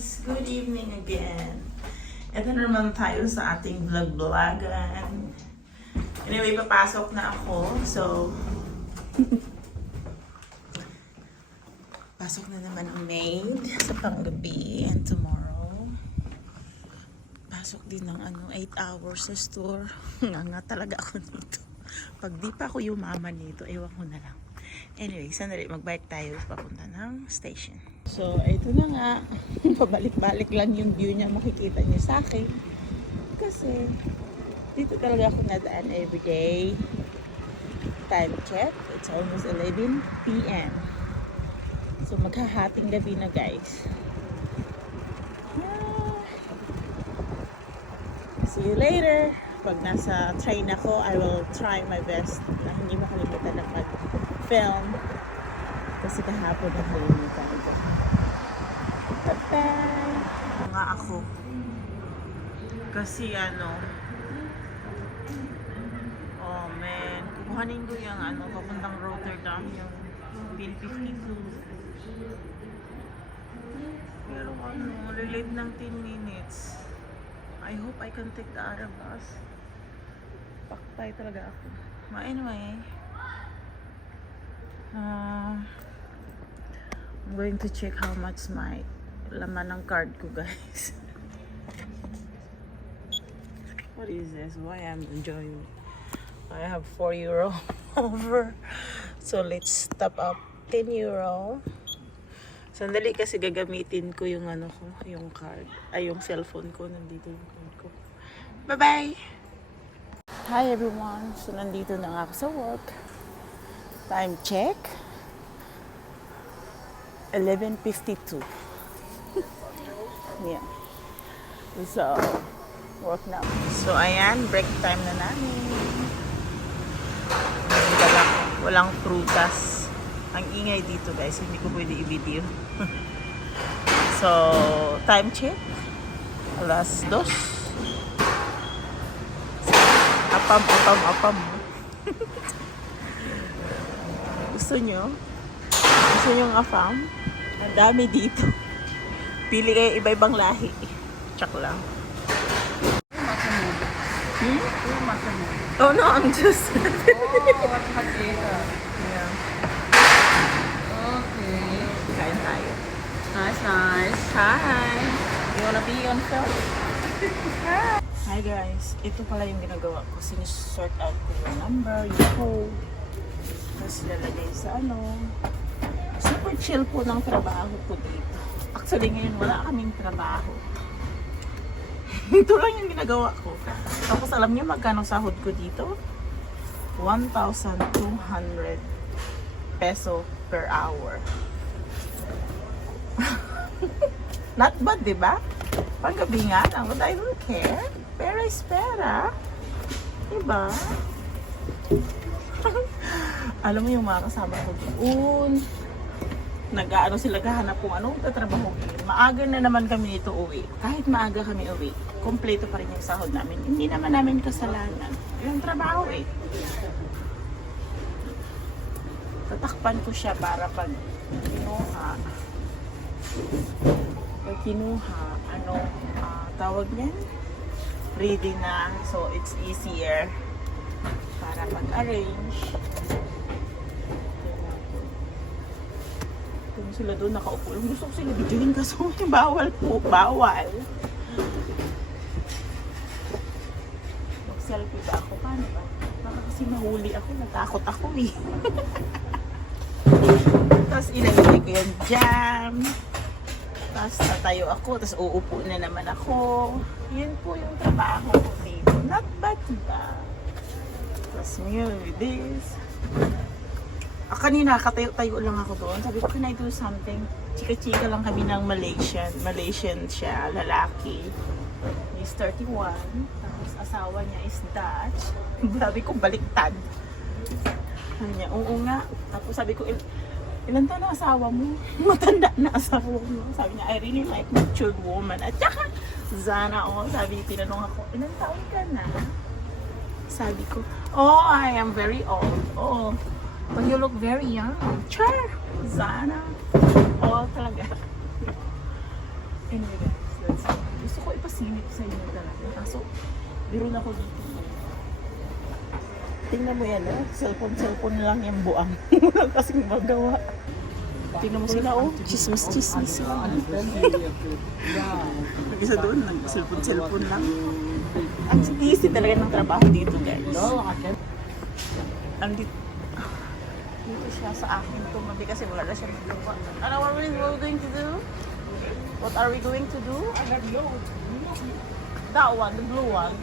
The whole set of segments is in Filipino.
guys! Good evening again. Ito na naman tayo sa ating vlog-vlogan. Anyway, papasok na ako. So, pasok na naman ang maid sa panggabi. And tomorrow, pasok din ng 8 hours sa store. Nga talaga ako nito. Pag di pa ako yumaman nito, ewan ko na lang. Anyway, sandali, mag-bike tayo papunta ng station. So, ito na nga. Pabalik-balik lang yung view niya. Makikita niyo sa akin. Kasi, dito talaga ako nadaan everyday. Time check. It's almost 11 p.m. So, maghahating gabi na, guys. See you later. Pag nasa train ako, I will try my best na hindi makalimutan na mag-film. Kasi kahapon nakalimutan ko. Bye-bye! Nga ako. Kasi oh man, kukuhanin ko yung papuntang Rotterdam, yung Bill 52. Pero late ng 10 minutes. I hope I can take the other bus. Paktay talaga ako. But anyway, I'm going to check how much my laman ng card ko, guys. What is this? Why I'm enjoying? I have 4 euro over. So let's top up 10 euro. Sandali kasi gagamitin ko yung yung card. Ay, yung cellphone ko. Nandito yung card ko. Bye-bye! Hi everyone! So, nandito na nga ako sa work. Time check. 11:52. Yeah. So, work na. So, ayan. Break time na namin. Walang prutas. Ang ingay dito, guys. Hindi ko pwede i-video. So, time check. Alas 2. Apam. Gusto nyo? Gusto nyo ng apam? Ang dami dito. Pili kayo iba-ibang lahi. Tsak lang. Oh no, I'm just... what's potato? Yeah. Okay. Kain tayo. Nice. Hi! You wanna be on film? Hi guys, ito pala yung ginagawa ko. Sinisort out ko yung number, yung code. Tapos lalagay sa Super chill po ng trabaho ko dito. Actually ngayon wala kaming trabaho. Ito lang yung ginagawa ko. Tapos alam niyo magkano sahod ko dito? 1,200 peso per hour. Not bad, diba? Panggabi nga lang, but I don't care. Pera is pera. Diba? Alam mo yung mga kasama ko doon. Nag-aano sila gahanap kung anong tatrabahuin. Maaga na naman kami nito uwi. Kahit maaga kami uwi, kompleto pa rin yung sahod namin. Hindi naman namin kasalanan. Yung trabaho tatakpan ko siya para pag kinuha, tawag niyan? Ready na. So, it's easier para mag-arrange. Kung sila doon nakaupo lang, gusto ko sila videoin kasi bawal po. Bawal. Mag-selfie ba ako? Paano ba? Baka kasi mahuli ako. Natakot ako eh. Tapos inalagay ko yung jam. Tapos tatayo ako. Tapos uupo na naman ako. Yan po yung trabaho ko dito. Not bad ba? Tapos ngayon with this. Kanina, katayo-tayo lang ako doon. Sabi ko, can I do something? Chika-chika lang kami ng Malaysian siya, lalaki. He's 31. Tapos asawa niya is Dutch. Sabi ko, baliktad. Sabi niya, oo nga. Tapos sabi ko, ilan taon na asawa mo? Matanda na asawa mo. Sabi niya, I really like matured woman. At saka, Zana, sabi, tinanong ako, ilan taon ka na? Sabi ko, oh, I am very old. Oh, but you look very young. Char, Zana. Oh, talaga. Anyway guys, gusto ko ipasingit sa inyo talaga. Kaso, biro na ko dito. Tingnan mo yan, cellphone lang yung buang. Wala kasing magawa. Tingnan mo sila, chismis sila. Isa doon, cellphone lang. Ang easy talaga ng trabaho dito, guys. Dito siya sa akin tumabi kasi wala na siya magawa. Ano, what are we going to do? What are we going to do? That one, the blue one.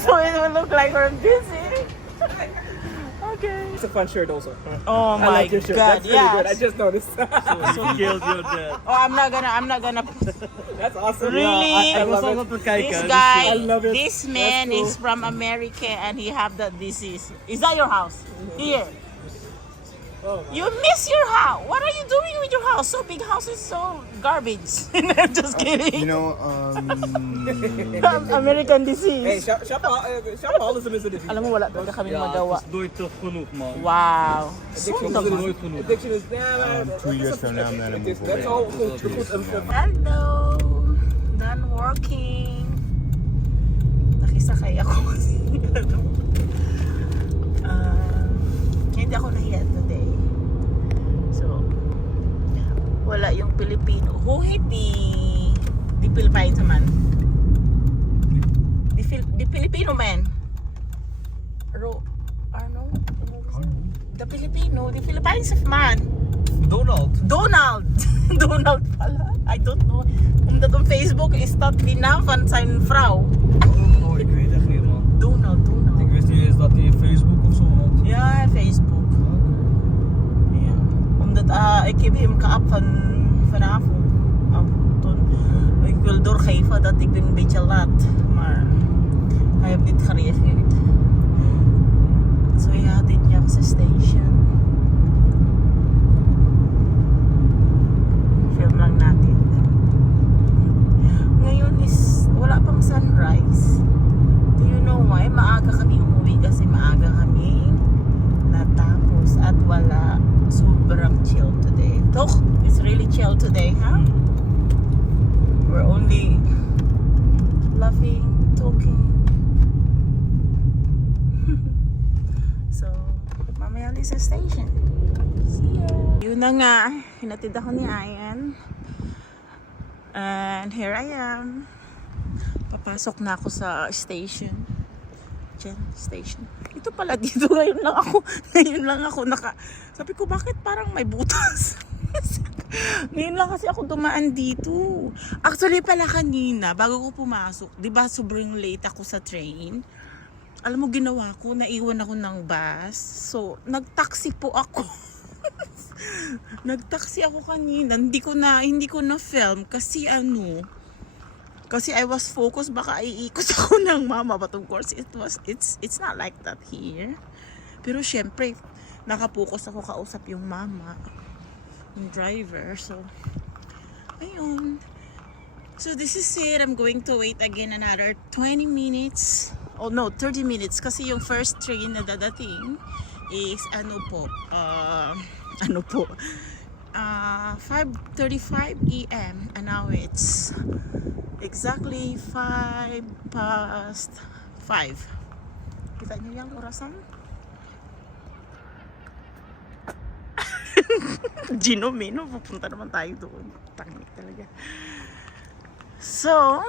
So it will look like we're busy. Okay. It's a fun shirt also. Oh I my like your shirt. God, That's really good. I yes. just noticed. So killed your dad. Oh, I'm not gonna. That's awesome. Really? I love it. This I guy, love it. this man That's cool. is from America and he have that disease. Is that your house? Here. Oh, my. You miss your house. What are you doing with your house? So big house is so garbage. Just kidding. You know, American Hey, disease. shopaholicism is an addiction. Alam mo, wala talaga kami Ja, magawa. het is nooit genoeg, man. Wow. Addiction Zondag. is, Nooit genoeg. addiction is, yeah, 2 years from now, I'm gonna move away. That's all good. Hello. Done working. Nakisakay ako kasi. Hindi ako nahiya today. So, wala yung Pilipino. Huhit di Philippines man. Di Filipino man. Arno? The Filipino. The Philippines man. Donald. Donald! Donald pala. I don't know. Omdat op Facebook is dat die naam van zijn vrouw. Oh, ik weet echt niet, man. Donald. Ik wist niet eens dat hij Facebook of zo had. Ja, Facebook. Ja. Omdat ik heb hem kaap vanavond. Toen. Ik wil doorgeven dat ik ben een beetje laat. Maar hij heeft niet gereageerd. So ihatid niya ako sa station. Film lang natin. Ngayon is wala pang sunrise. Do you know why? Maaga kami umuwi kasi maaga kami natapos at wala. Sobrang chill today. Tok, it's really chill today, huh? We're only laughing, talking. So, mamaya ulit sa station. See ya! Yun na nga, hinatid ako ni Ayan. And here I am. Papasok na ako sa station. Station. Ito pala dito. Ngayon lang ako sabi ko, bakit parang may butas? Ngayon lang kasi ako dumaan dito. Actually pala kanina, bago ko pumasok, di ba sobrang late ako sa train? Alam mo ginawa ko, naiwan ako ng bus. So, nagtaxi po ako. Nagtaxi ako kanina. Hindi ko na film kasi kasi I was focused, baka iikot ako ng mama, but of course it's not like that here. Pero syempre nakapokus ako kausap yung mama, yung driver. So ayun, so this is it. I'm going to wait again another 20 minutes. Oh no, 30 minutes kasi yung first train na dadating is 5:35 AM and now it's exactly 5 past 5. Kita niyo yung orasan? Ginomino, pupunta naman tayo doon. Tangik talaga. So,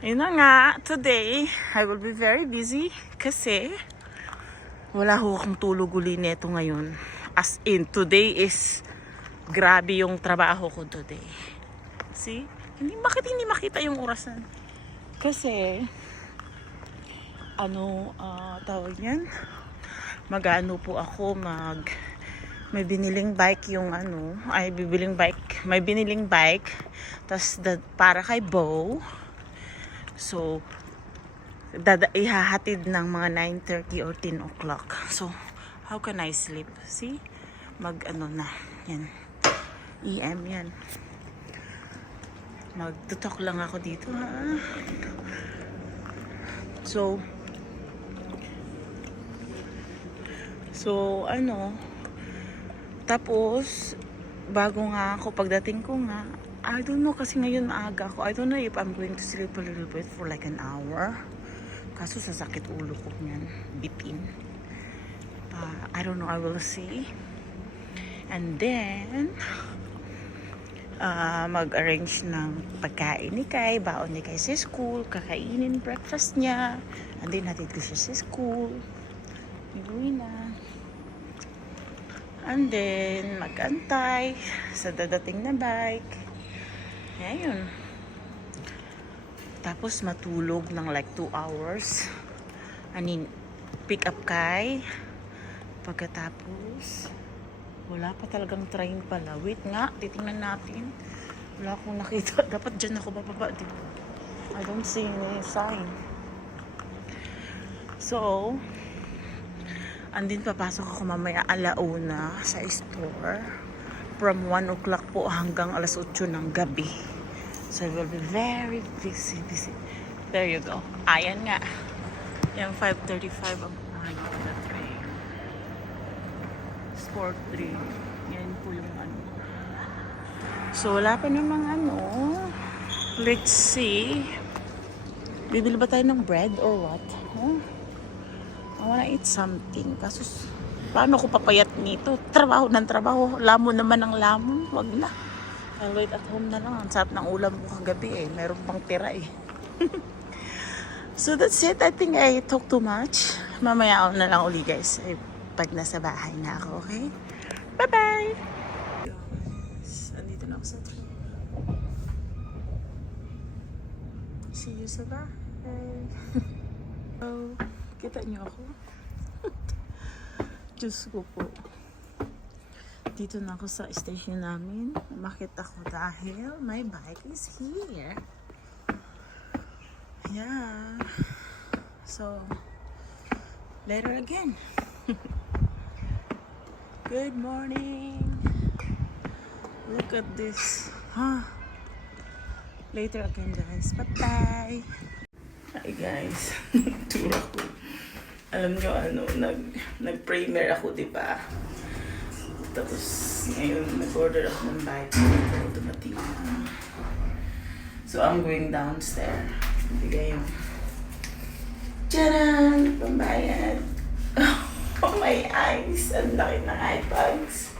yun na nga, today I will be very busy kasi wala ho akong tulog uli neto ngayon. As in, today is grabe yung trabaho ko today. See? Bakit hindi makita yung orasan? Kasi tawag yan? Mag-ano po ako, may biniling bike yung may biniling bike tas para kay Bo. So ihahatid ng mga 9:30 or 10 o'clock. So how can I sleep? See? Na yan. EM yan. Magtutok lang ako dito, ha? So tapos bago nga ako, pagdating ko nga, I don't know kasi ngayon maaga ako. I don't know if I'm going to sleep a little bit for like an hour. Kaso sasakit ulo ko niyan, bitin. I don't know, I will see. And then, mag-arrange ng pagkain ni Kai, baon ni Kai sa school, kakainin breakfast niya, and then hatid ko siya sa school. Iuwi na. And then, mag-antay sa dadating na bike. Ayun. Tapos matulog ng like 2 hours. Pick up Kai. Pagkatapos, wala pa talagang train pala. Wait nga, titingnan natin. Wala akong nakita. Dapat dyan ako bababa, diba? I don't see any sign. So, andin papasok ako mamaya 1:00 sa store. From 1 o'clock po hanggang 8:00 ng gabi. So, I will be very busy. There you go. Ayan nga. Yung 5:35 ang ano na train. Sport 3. Yan po yung ano. So, wala pa namang ano. Let's see. Bibili ba tayo ng bread or what? Huh? I wanna eat something. Kaso, paano ko papayat nito? Trabaho ng trabaho. Lamon naman ng lamon. Wag na. I'll wait at home na lang. Ang sarap ng ulam ko kagabi eh. Meron pang tira eh. So, that's it. I think I talk too much. Mamaya ako na lang uli guys. Pag nasa bahay na ako, okay? Bye-bye! Guys, andito na ako sa train. See you sa bahay. So, kita niyo ako? Diyos ko po. Dito na ako sa station namin. Umakit ako dahil my bike is here. Yeah. So, later again. Good morning. Look at this. Huh? Later again, guys. Bye-bye. Hi, guys. Tour ako. Alam nyo, nag-premier ako, diba? Tapos, ngayon, nag-order ako ng bike. Dumating na. So, I'm going downstairs. Bigay yung Tcharan! Pambayad. Oh, my eyes. Ang laki ng eye bags.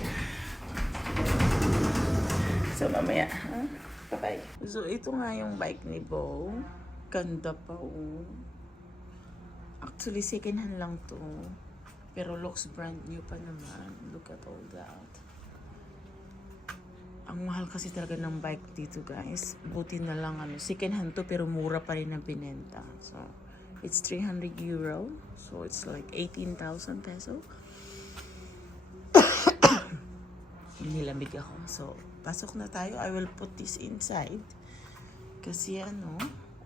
So, mamaya, ha? Bye-bye. So, ito nga yung bike ni Bo. Ganda pa, oh. Actually, second hand lang to. Pero looks brand new pa naman. Look at all that. Ang mahal kasi talaga ng bike dito, guys. Buti na lang, second hand to, pero mura pa rin ang binenta. So, it's 300 euro. So, it's like 18,000 peso. Nilamig ako. So, pasok na tayo. I will put this inside. Kasi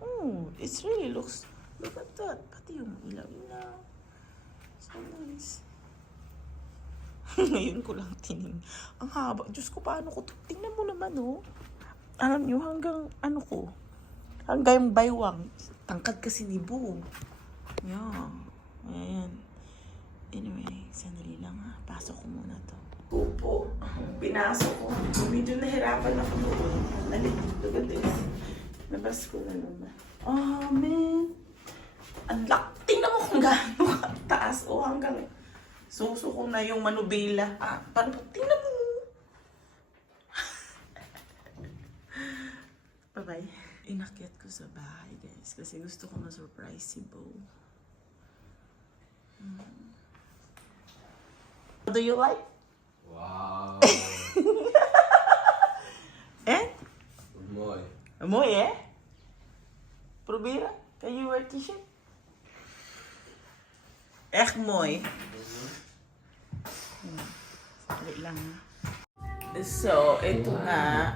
oh, it really looks, look at that. Pati yung ilaw-ilaw. So nice. Ngayon ko lang tining. Ang haba. Diyos ko, paano ko? Tingnan mo naman, oh. Alam nyo, hanggang ko. Hanggang yung baywang. Tangkad kasi ni Boo. Yeah. Ayan. Anyway, sandali lang ha. Pasok ko muna to. Upo. Pinasok ko. Medyo nahirapan ako doon. Look at this. Nabas ko na naman. Oh, man. Ang tingnan mo kung gaano taas. O hanggang suso ko na yung manubela. Parang tingnan mo. Bye-bye. Inakyat ko sa bahay, guys. Kasi gusto ko ma-surprise si Bo. Do you like? Wow. Eh? Mooi. Mooi, eh? Proberen. Can you wear t-shirt? Echt mooi. Wait lang. So, ito nga.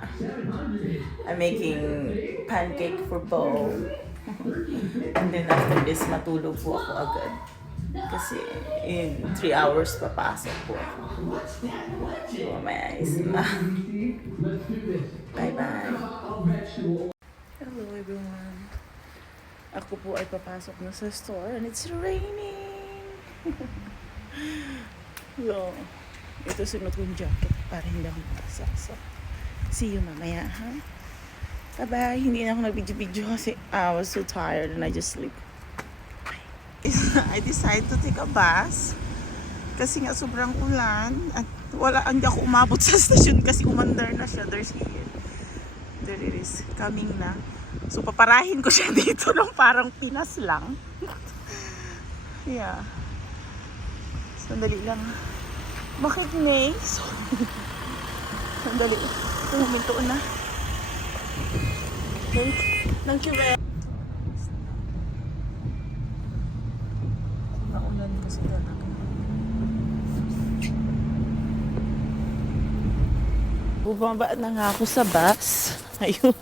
I'm making pancake for Bo. And then after this, matulog po ako agad. Kasi in 3 hours papasok po ako. So, my eyes. Bye-bye. Hello everyone. Ako po ay papasok na sa store and it's raining. So, Ito sunod kong jacket para hindi ako mabasak. So, see you mamaya, ha? Bye-bye. Hindi na ako nag-video kasi I was so tired and I just sleep. I decided to take a bus kasi nga sobrang ulan at hindi ako umabot sa station kasi umandar na siya. There it is, coming na. So paparahin ko siya dito ng parang Pinas lang. Yeah. Sandali lang. Bakit May? Sandali. Huminto na. Thank you very much. Naulan kasi talaga. Bumaba na nga ako sa bus. Ayun.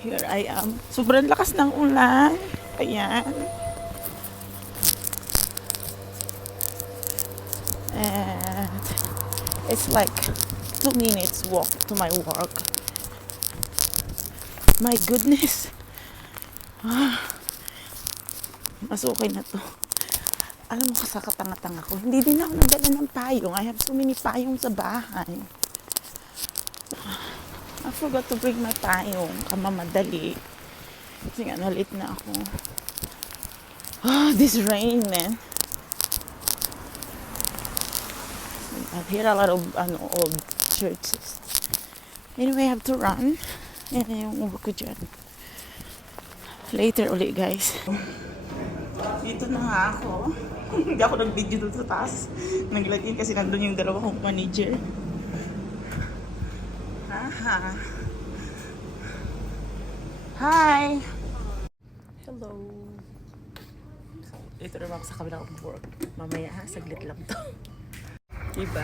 Here I am. Sobrang lakas ng ulan. Ayan. And it's like 2 minutes walk to my work. My goodness. Mas okay na to. Alam mo, kasakatanga-tanga ko. Hindi din ako nagdala ng payong. I have so many payong sa bahay. I forgot to bring my payong. Kamamadali. Kasi nga, nalit na ako. This rain, man. I've heard a lot of old churches. Anyway, I have to run. Yan na yung ubo ko dyan. Later ulit, guys. Dito na nga ako. Hindi ako nag-video doon sa taas. Nag-login kasi nandun yung dalawa kong manager. Hi! Hello! Dito naman ako sa kabila kong work. Mamaya ha, saglit lang to. Diba?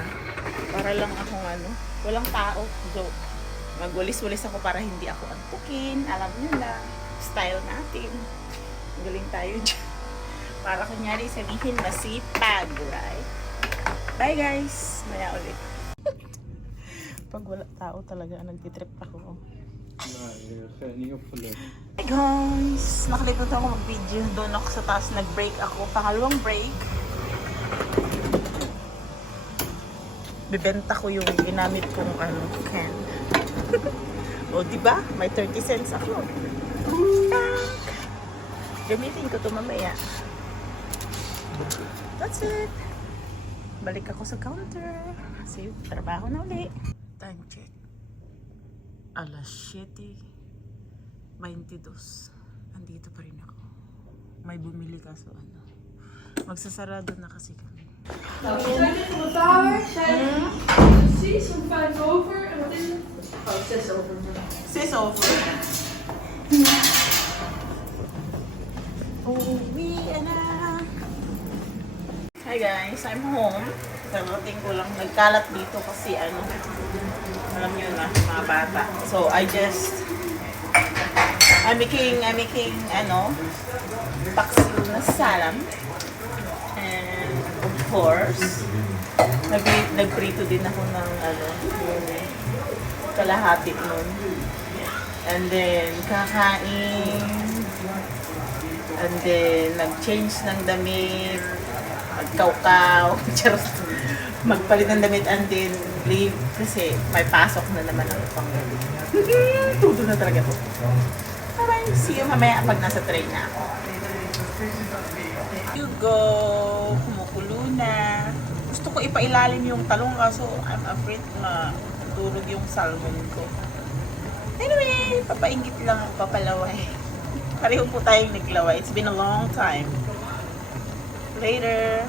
Para lang akong walang tao. So, magwalis-walis ako para hindi ako antukin. Alam nyo na, style natin. Galing tayo dyan. Para kunyari sabihin masipag, right? Bye guys! Maya ulit. Pag wala tao talaga, nagtitrip ako. Niet opgelet. Hey guys! Nakalimutan ako mag-video. Doon ako sa taas, nag-break ako. Pangalawang break. Bibenta ko yung ginamit kong can. O diba? May 30 cents ako. Gamitin ko to mamaya. That's it. Balik ako sa counter. Kasi trabaho na ulit. Time check. Alas 7:22. Andito pa rin ako. May bumili kaso magsasarado na kasi kami. Nou, we zijn net op de tower. Zijn precies om 5 over. En wat is het? Oh, 6 over. 6 over. Uwi na. Hi guys, I'm home. Karating ko lang nagkalat dito kasi alam niyo na, mga bata. So I'm making paksiw na salam. And of course, nagprito din ako ng kalahati nun. And then kakain. And then nag-change ng damit. Magkaukaw. Magpalit ng damit and then leave kasi may pasok na naman ang panggabi. Tudo na talaga to. Bye-bye. See you mamaya pag nasa train na ako. You go. Kumukulo na. Gusto ko ipailalim yung talong kaso I'm afraid madurog yung salmon ko. Anyway, papaingit lang ako, papalaway. Pareho po tayong naglaway. It's been a long time. Later.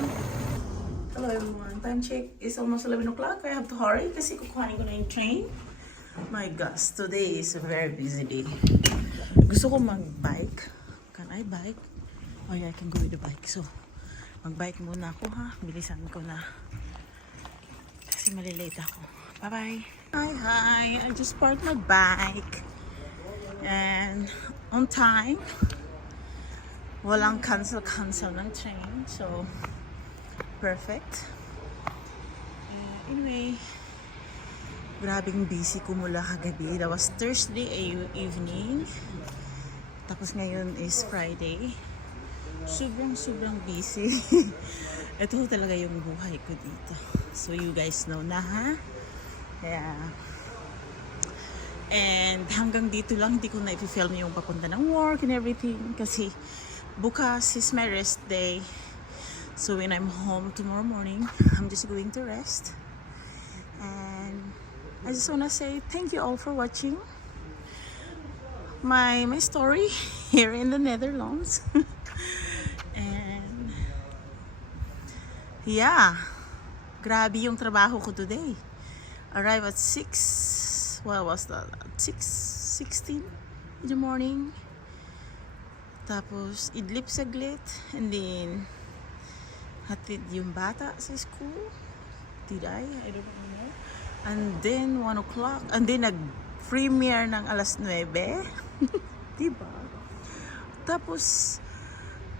Hello everyone. Time check is almost 11 o'clock. I have to hurry kasi kukuhanin ko na yung train. My gosh, today is a very busy day. Gusto ko mag-bike. Can I bike? Oh yeah, I can go with the bike. So, mag-bike muna ako ha. Bilisan ko na. Kasi malilate ako. Bye-bye. Hi. I just parked my bike. And on time. Walang cancel ng train. So, perfect. Anyway, grabing busy ko mula kagabi. That was Thursday evening. Tapos ngayon is Friday. Sobrang busy. Ito talaga yung buhay ko dito. So you guys know na, ha? Yeah. And hanggang dito lang, hindi ko na i-film yung papunta ng work and everything. Kasi bukas is my rest day. So when I'm home tomorrow morning, I'm just going to rest. And I just wanna say thank you all for watching my story here in the Netherlands. And yeah, grabe yung trabaho ko today. Arrive at 6, what was that? 6:16 in the morning. Tapos idlip saglit, and then hatid yung bata sa school. Did I don't know. And then 1 o'clock, and then nag-premiere ng alas 9. Diba? Tapos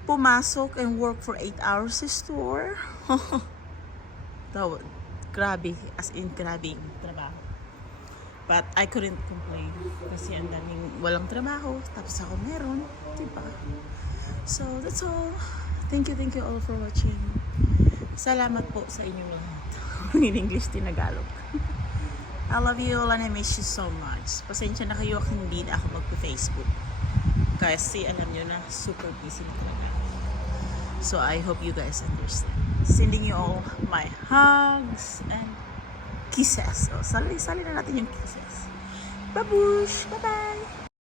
pumasok and work for 8 hours sa store. Grabe, as in grabe yung trabaho. But I couldn't complain kasi ang daming walang trabaho, tapos ako meron, diba? So that's all. Thank you all for watching. Salamat po sa inyong lahat. In English, Tinagalog. I love you all and I miss you so much. Pasensya na kayo kung hindi na ako magpo-Facebook. Kasi alam nyo na, super busy na talaga. So I hope you guys understand. Sending you all my hugs and kisses. So, sali na natin yung kisses. Babush! Bye-bye!